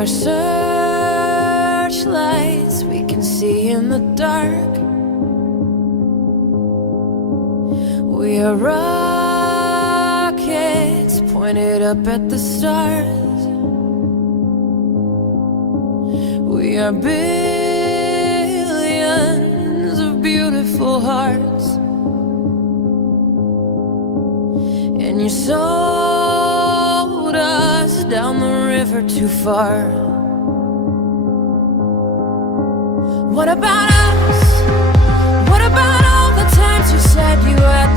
are searchlights we can see in the dark. We are rockets pointed up at the stars. We are billions of beautiful hearts. And you sold us down the river too far. What about us? What about all the times you said you had